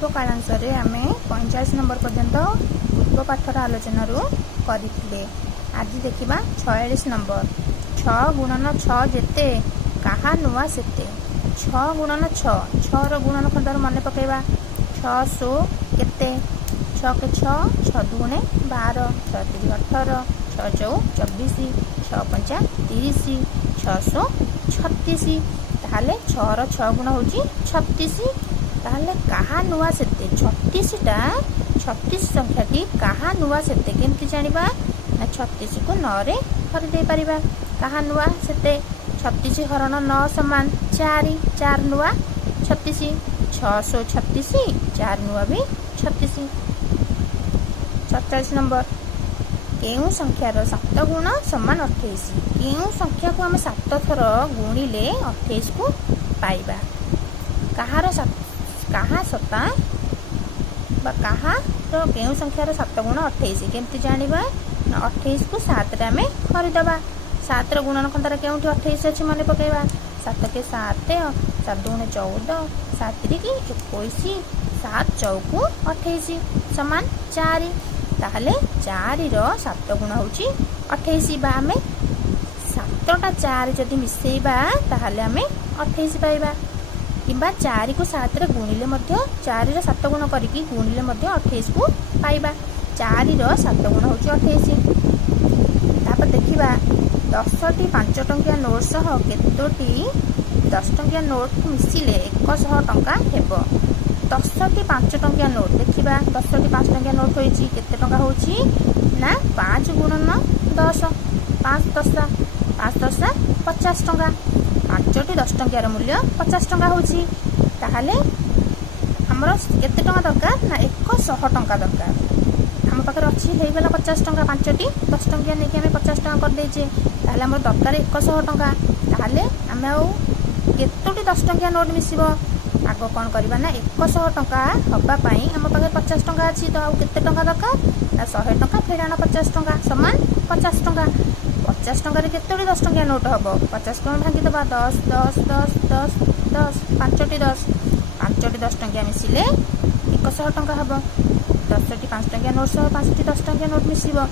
पूर्व कालांश आम 45 नंबर पर्यंत पूर्व पाठर आलोचना करते। आज देखा 46 नंबर 6 गुणन 6 जेते कहा नुआ सेते। 6 गुणन 6 6 गुणन खंड मन पकेबा 600 केते 6 के 6 6 दुने 12 6 3 18 6 चौ 24 6 5 30 636 ताहले 6 रो 6 गुण होची 36। ताहले कहा नुआ सेते 36 संख्याटी कहा नुआ सेते केमती जानिबा ना 36 को 9 रे हरि दे परिबा। कहा नुआ सेते 36 हरण 9 समान 4 4 नुआ 36 636 4 नुआ भी 36। 47 नंबर केउ संख्यार 7 गुण समान 28। केउ संख्या को आम 7 थर गुणिले 28 को पाइबा। कहा सता कहा तो केउ संख्यार 7 गुण 28 केमती जानिबा ना 28 को 7 रे आमे करदबा। 7 रो गुणन खंडार केउठी 28 अछि माने पकेबा 7 के 7 7 दुने 14 7 3 की 21 7 चौकु 28 समान 4। ताहले 4 रो 7 गुण होची 28 बा आमे 7टा 4 जदि मिसेइबा ताहले आमे 28 पाइबा। किंबा 4 को 7 रे गुणिले मध्य 4 रो 7 गुण करिकी गुणिले मध्य 28 को पाइबा। 4 रो 7 गुण होची 28। तापर देखिबा 10टी 5 टंकिया नोट सह केतोटी 10 टंकिया नोट मिसिले 100 टंका हेबो। 10टी 5 टंकिया नोट देखिबा 10टी 5 टंकिया नोट होईची केते टंका होची ना 5 गुणन 10 5 10 50 टंका। 5टी 10 टंकियार मूल्य 50 टंका होची। ताहले हमर केते टंका दरकार ना 100 टंका दरकार। हम पाखर अछि हेई गेला 50 टंका 5टी 10 टंकिया नै कि हम 50 टंका कर देजे। ताहले हमर दरकार 100 टंका। ताहले हम आ केतोटी 10 टंकिया नोट मिसिबो आगो कोन करबा ना 100 टंका हबा पई हम पाखर 50 टंका अछि तो आ केते टंका दरकार ना 100 टंका फेराना 50 टंका समान 50 टंका। 50 टंका रे केतोटी 10 टंकिया नोट हबो 50 को भांगी दबा 10 10 10 10 10 5टी 10 टंकिया मिसिले 100 टंका हबो। 10टी 5 टंकिया नोट सह 5टी 10 टंकिया नोट मिसिबो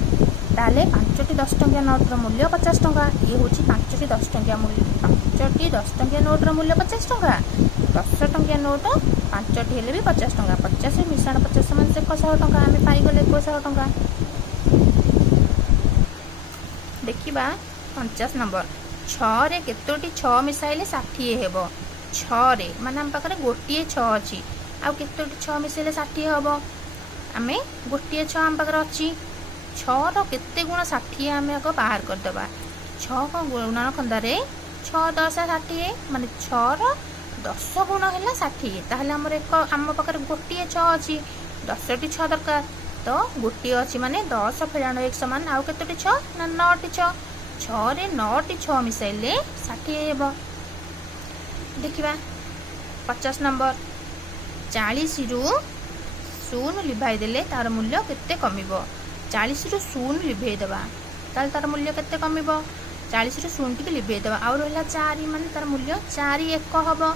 ताले 5टी 10 टंकिया नोट रो मूल्य 50 टंका। ये होची 5टी 10 टंकिया मूल्य 5टी 10 टंकिया नोट रो मूल्य 50 टंका। 10 टंकिया नोट 5टी हेले भी 50 टंका 50 मिश्रण 50 समान 100 टंका आमे पाई गले 100 टंका। देखिबा 50 नंबर 6 रे केतोटी 6 मिसाइले 60 हेबो। 6 रे माने हम पाखरे गोटिए 6 अछि आ केतोटी 6 मिसाइले 60 हेबो आमे गोटिए 6 हम पाखरे अछि। 6 रो केते गुण 60 आमे आको बाहर कर दबा। 6 को गुणन खंडारे 6 10 60 माने 6 रो 10 गुण हैला 60। ताहले हमर एक हम पाखरे गोटिए 6 अछि 10टी 6 दरकार तो गोटिए अछि माने 10 फेरानो 1 समान आ केतोटी 6 ना 9टी 6 6 रे 9टी 6 मिसाइले 60 हेबो। देखिबा 50 नंबर 40 रु 0 लिभाई देले तार मूल्य केते कमिबो। 40 रु 0 लिभाई देबा ताल तार मूल्य केते कमिबो 40 रु 0 टिके लिभाई देबा आ रहला 4 माने तार मूल्य 4 1 हबो।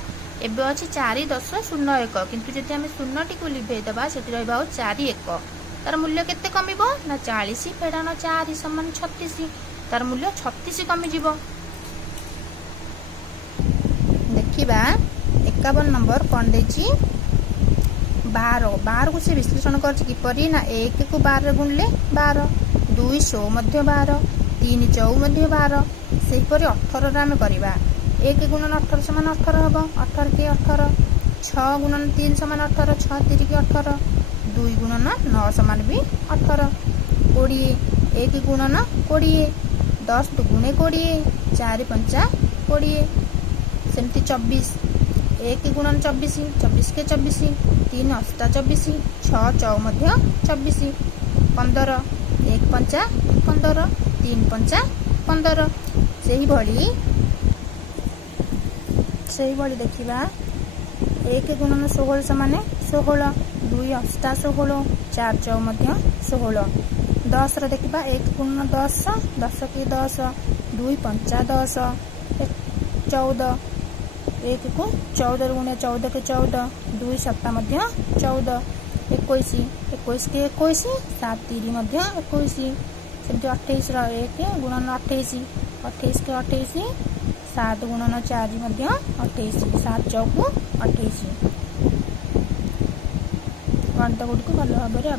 एबे अछि 4 10 0 1 किंतु जति हम 0 टिको लिभाई देबा सेति रहबा 4 1 तार मूल्य केते कमिबो ना 40 फेडानो 4 समान 36 तार मूल्य 36 कमि जिवो। देखिबा 51 नंबर कोन देछि 12 को से विश्लेषण करछि किपरि ना 1 को 12 रे गुणले 12 2 100 मध्ये 12 3 4 मध्ये 12 सेहि परि 18 रे हम करिबा। 1 गुणन 18 समान 18 हबो 18 के 18 6 गुणन 3 समान 18 6 3 के 18 2 गुणन 9 समान भी 18 20 1 गुणन 20 10 दुगुणे 20 4 5 20 सेमती 24 1 गुणन 24 24 के 24 3 8 24 6 चौ मध्ये 24 15 1 5 15 3 5 15 सेही भली देखिबा 1 गुणन 16 समान 16 2 8 16 4 चौ मध्ये 16 10 रे देखिबा 1 गुणन 10 10 के 10 2 5 10 14 1 को 14 गुणे 14 के 14 2 7 14 21 21 के 21 7 3 21 सेमती 28 1 गुणन 28 28 के 28 7 गुणन 4 28 7 चौकु 28 गणित गुड़िक भल भाव